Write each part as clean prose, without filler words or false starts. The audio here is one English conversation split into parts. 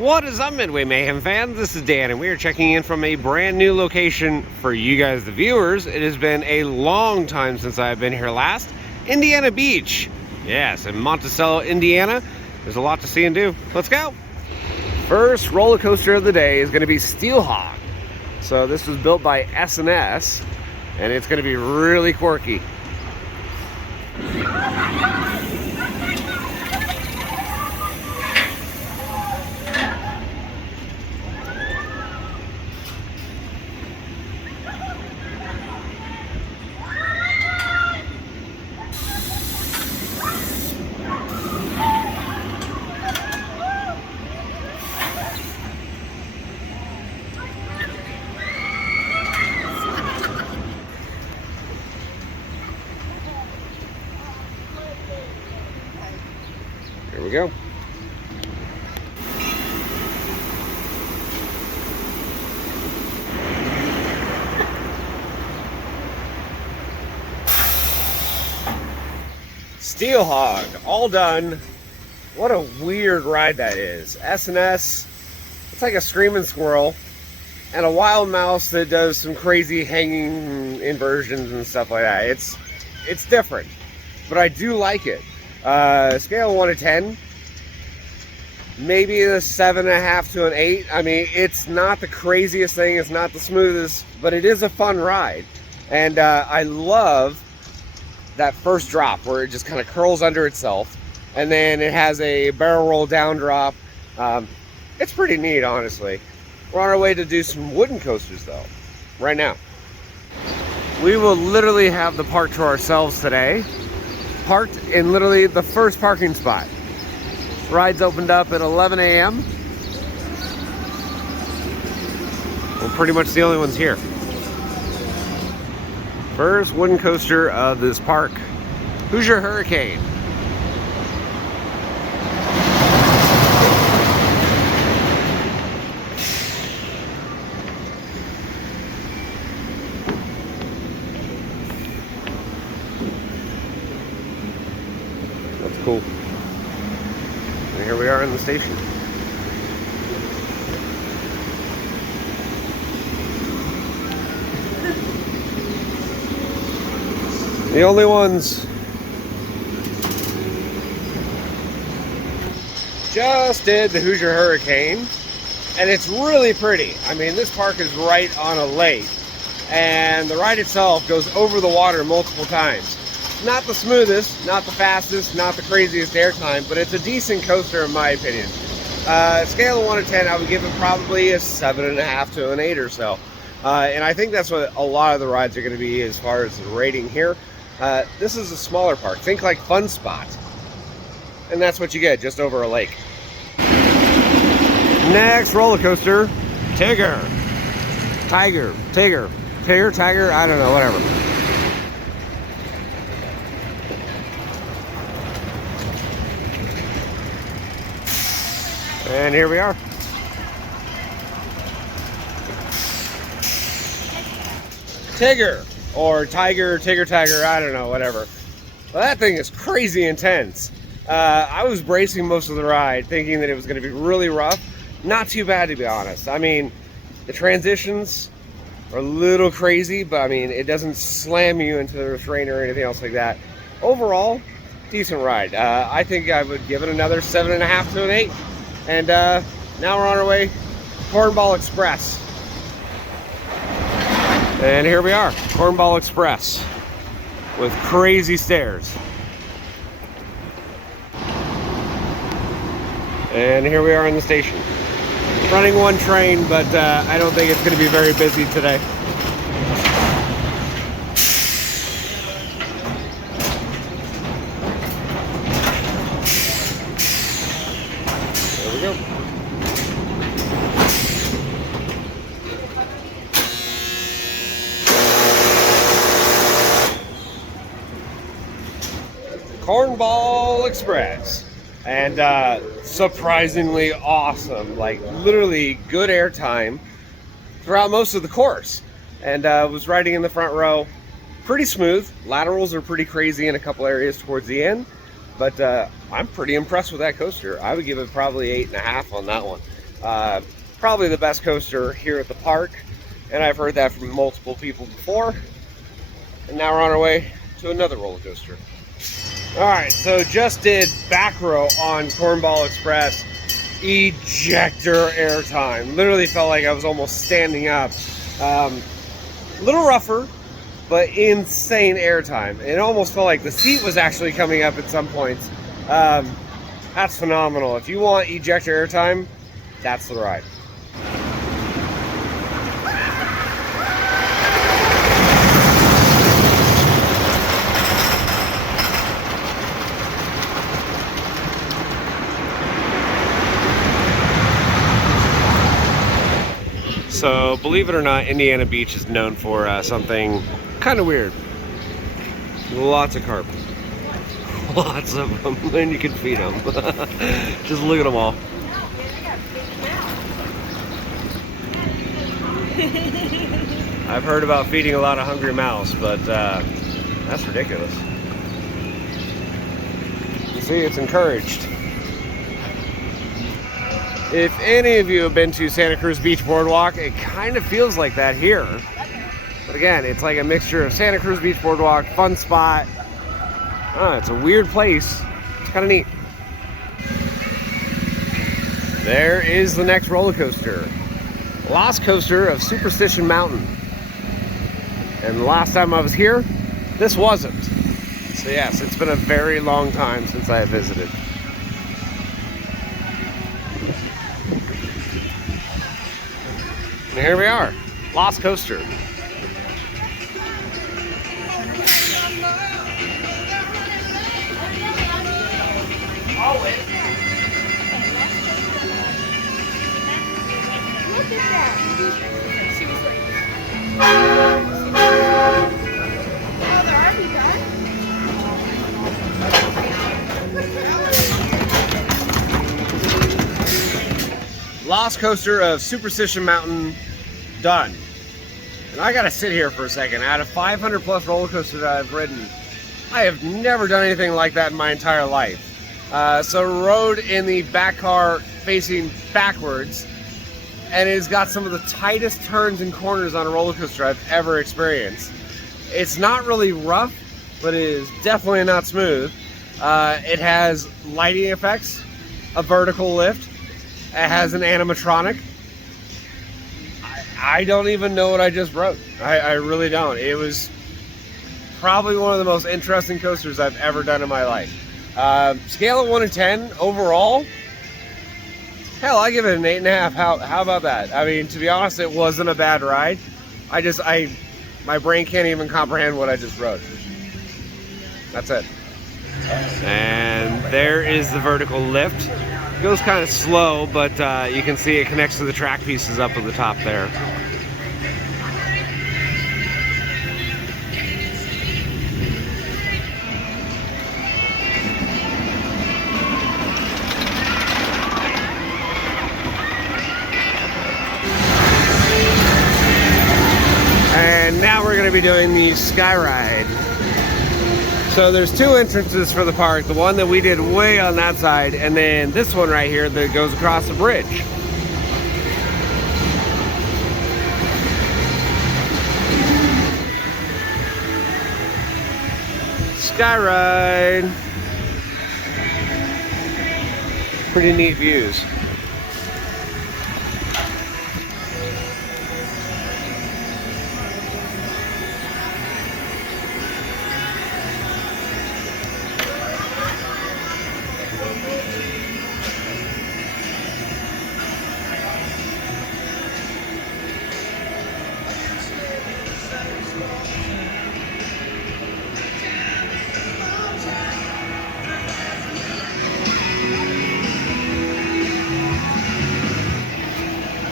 What is up, Midway Mayhem fans? This is Dan, and we are checking in from a brand new location for you guys, the viewers. It has been a long time since I've been here last. Indiana Beach. Yes, in Monticello, Indiana. There's a lot to see and do. Let's go. First roller coaster of the day is going to be Steelhawk. So this was built by S&S, and it's going to be really quirky. Here we go. Steelhawk, all done. What a weird ride that is. S&S, it's like a screaming squirrel and a wild mouse that does some crazy hanging inversions and stuff like that. It's different, but I do like it. Scale of 1 to 10, maybe a 7.5 to an 8. I mean, it's not the craziest thing, it's not the smoothest, but it is a fun ride. And I love that first drop where it just kind of curls under itself, and then it has a barrel roll down drop. It's pretty neat, honestly. We're on our way to do some wooden coasters though, right now. We will literally have the park to ourselves today. Parked in literally the first parking spot. Rides opened up at 11 a.m. We're pretty much the only ones here. First wooden coaster of this park. Hoosier Hurricane. Cool. And here we are in the station. The only ones. Just did the Hoosier Hurricane, and it's really pretty. I mean, this park is right on a lake, and the ride itself goes over the water multiple times. Not the smoothest, not the fastest, not the craziest airtime, but it's a decent coaster in my opinion. Scale of 1 to 10, I would give it probably a 7.5 to an 8 or so. And I think that's what a lot of the rides are going to be as far as the rating here. This is a smaller park. Think like Fun Spot. And that's what you get, just over a lake. Next roller coaster, Tiger, I don't know, whatever. And here we are. Tigger, or Tiger, I don't know, whatever. Well, that thing is crazy intense. I was bracing most of the ride, thinking that it was going to be really rough. Not too bad, to be honest. I mean, the transitions are a little crazy, but I mean, it doesn't slam you into the restraint or anything else like that. Overall, decent ride. I think I would give it another 7.5 to an 8. And now we're on our way, Cornball Express. And here we are, Cornball Express, with crazy stairs. And here we are in the station. Running one train, but I don't think it's going to be very busy today. There we go. Cornball Express. And surprisingly awesome, like literally good airtime throughout most of the course. And was riding in the front row, pretty smooth. Laterals are pretty crazy in a couple areas towards the end, but I'm pretty impressed with that coaster. I would give it probably 8.5 on that one. Probably the best coaster here at the park, and I've heard that from multiple people before. And now we're on our way to another roller coaster. All right, so just did back row on Cornball Express. Ejector airtime. Literally felt like I was almost standing up. A little rougher, but insane airtime. It almost felt like the seat was actually coming up at some points. That's phenomenal. If you want ejector airtime, that's the ride. So, believe it or not, Indiana Beach is known for something kind of weird. Lots of carp. Lots of them, and you can feed them. Just look at them all. I've heard about feeding a lot of hungry mouths, but that's ridiculous. You see, it's encouraged. If any of you have been to Santa Cruz Beach Boardwalk, it kind of feels like that here. But again, it's like a mixture of Santa Cruz Beach Boardwalk, fun spot. It's a weird place. It's kind of neat. There is the next roller coaster. Last coaster of Superstition Mountain. And the last time I was here, this wasn't. So yes, it's been a very long time since I have visited. And here we are, Lost Coaster. Lost coaster of Superstition Mountain done. And I gotta sit here for a second. Out of 500 plus roller coasters that I've ridden, I have never done anything like that in my entire life. So rode in the back car facing backwards, and it's got some of the tightest turns and corners on a roller coaster I've ever experienced. It's not really rough, but it is definitely not smooth. It has lighting effects, a vertical lift. It has an animatronic. I don't even know what I just rode. I really don't. It was probably one of the most interesting coasters I've ever done in my life. Scale of 1 to 10 overall, hell, I give it an 8.5. How about that? I mean, to be honest, it wasn't a bad ride. My brain can't even comprehend what I just rode. That's it. And there is the vertical lift. It goes kind of slow, but you can see it connects to the track pieces up at the top there. And now we're going to be doing the Sky Ride. So there's two entrances for the park. The one that we did way on that side, and then this one right here that goes across the bridge. Sky Ride. Pretty neat views.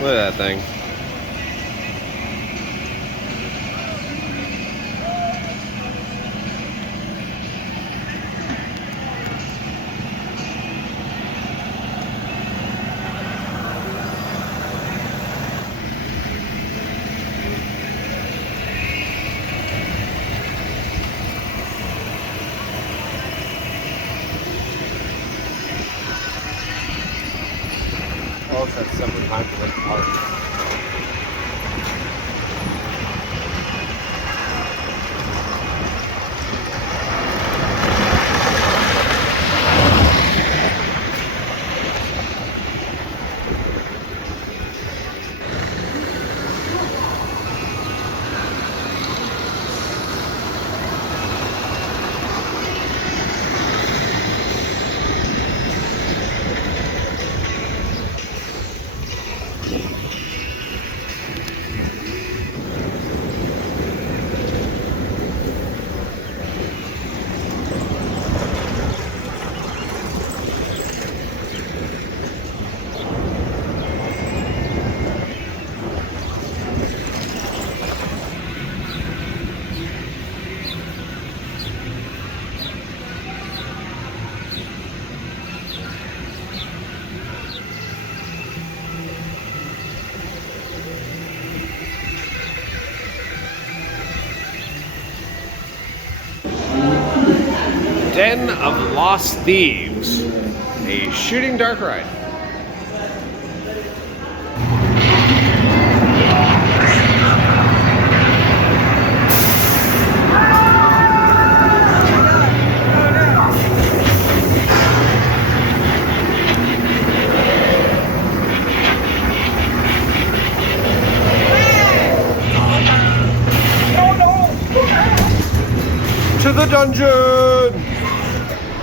Look at that thing. Well, it's that summertime to Lake Park. Den of Lost Thieves, a shooting dark ride. To the dungeon!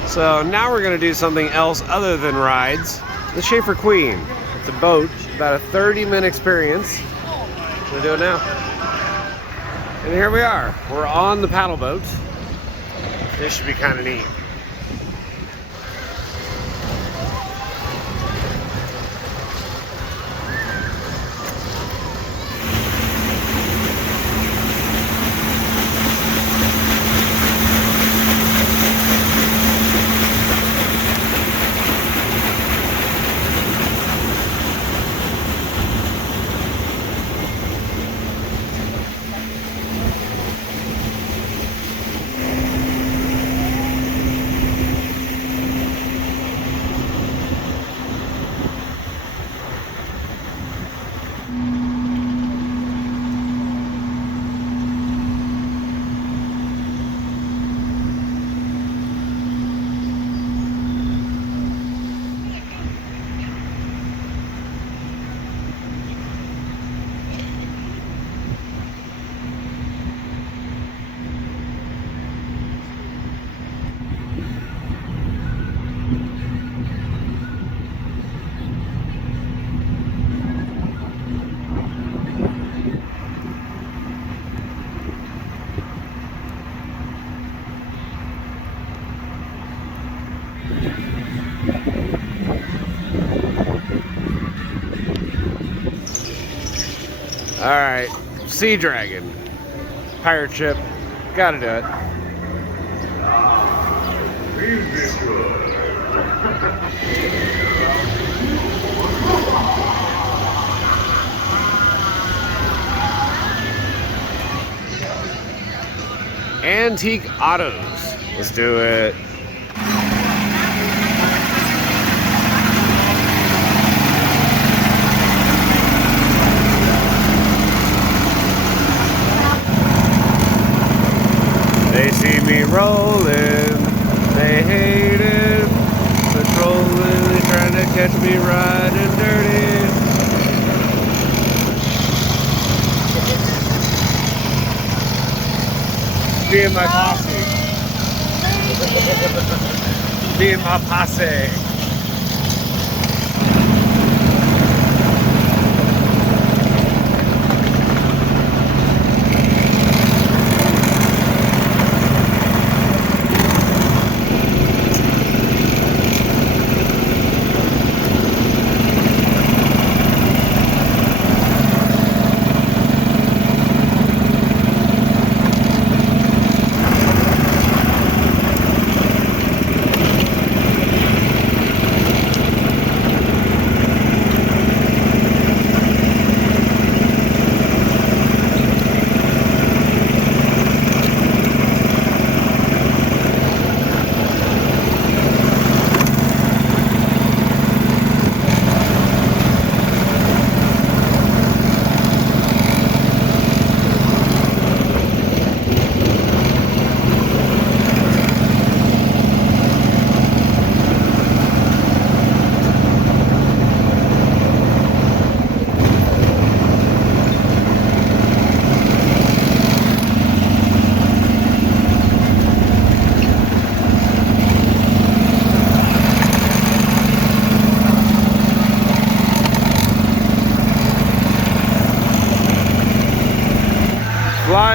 So now we're going to do something else other than rides. The Schaefer Queen. It's a boat, about a 30-minute experience. We'll do it now. And here we are. We're on the paddle boat. This should be kind of neat. Alright, Sea Dragon. Pirate ship. Gotta do it. Antique Autos. Let's do it. They see me rolling, they hate it, patrolling, they trying to catch me riding dirty. Me and my posse. Me and my posse.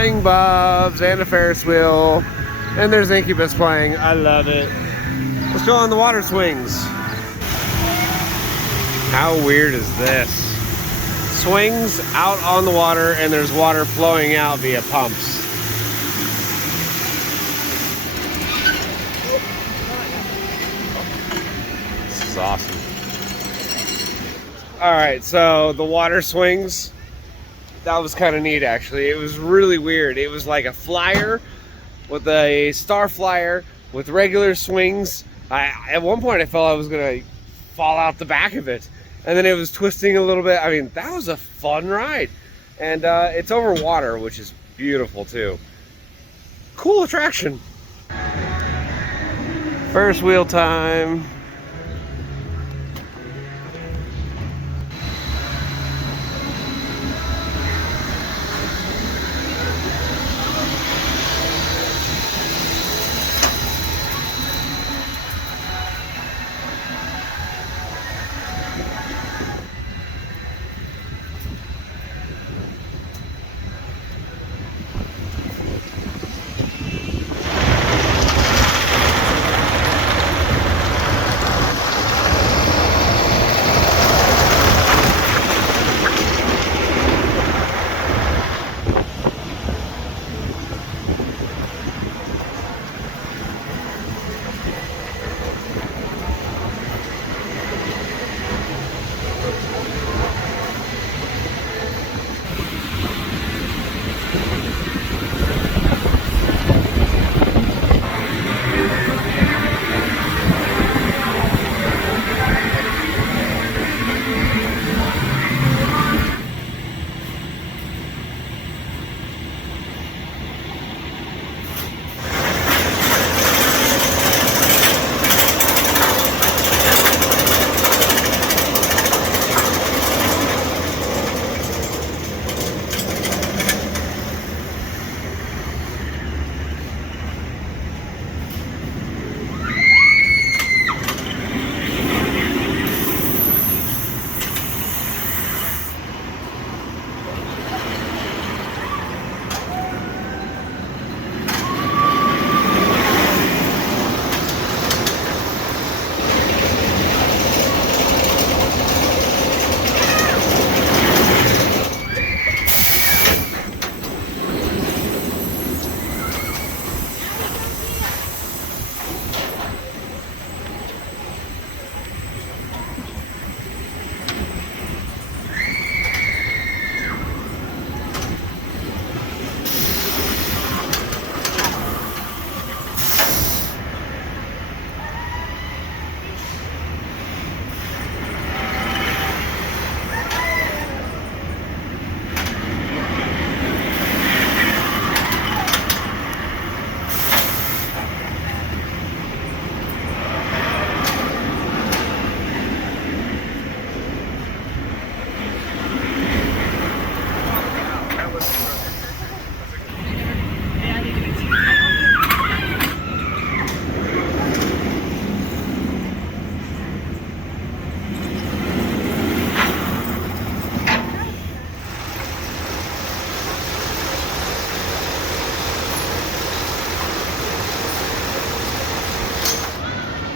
flying bobs and a Ferris wheel. And there's Incubus playing. I love it. Let's go on the water swings. How weird is this? Swings out on the water and there's water flowing out via pumps. This is awesome. All right, so the water swings, that was kind of neat actually. It was really weird. It was like a flyer with a star flyer with regular swings. At one point I felt I was gonna fall out the back of it, and then it was twisting a little bit. I mean, that was a fun ride, and it's over water, which is beautiful too. Cool attraction. Ferris wheel time.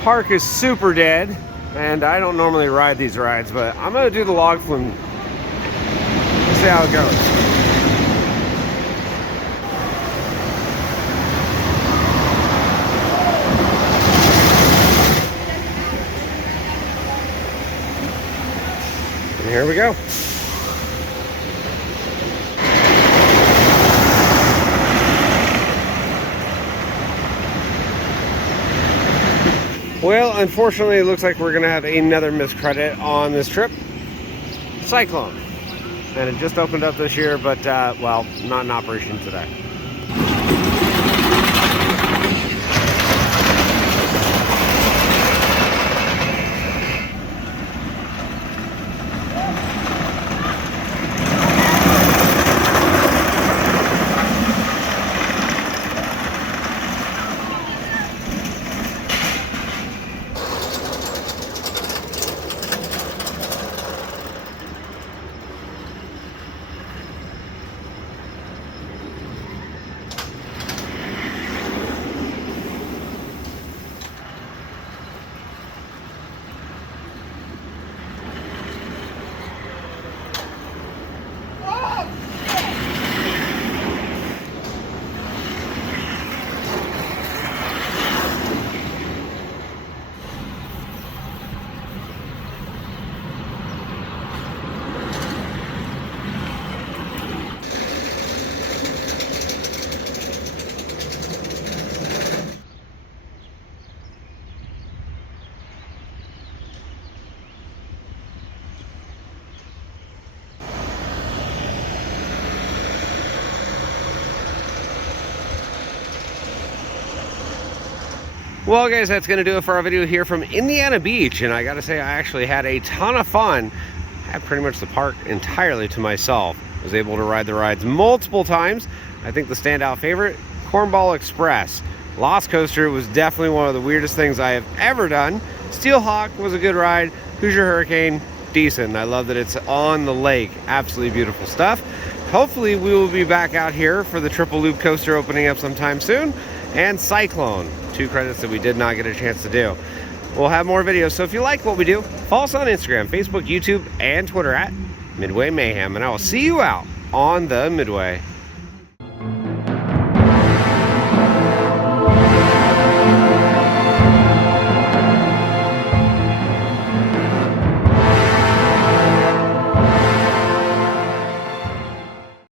Park is super dead, and I don't normally ride these rides, but I'm gonna do the log flume. See how it goes. And here we go. Well, unfortunately, it looks like we're going to have another missed credit on this trip. Cyclone. And it just opened up this year, but, well, not in operation today. Well, guys, that's going to do it for our video here from Indiana Beach. And I got to say, I actually had a ton of fun. I had pretty much the park entirely to myself. I was able to ride the rides multiple times. I think the standout favorite, Cornball Express. Lost Coaster was definitely one of the weirdest things I have ever done. Steel Hawk was a good ride. Hoosier Hurricane, decent. I love that it's on the lake. Absolutely beautiful stuff. Hopefully we will be back out here for the Triple Loop Coaster opening up sometime soon. And Cyclone, 2 credits that we did not get a chance to do. We'll have more videos, so if you like what we do, follow us on Instagram, Facebook, YouTube, and Twitter at Midway Mayhem, and I will see you out on the Midway.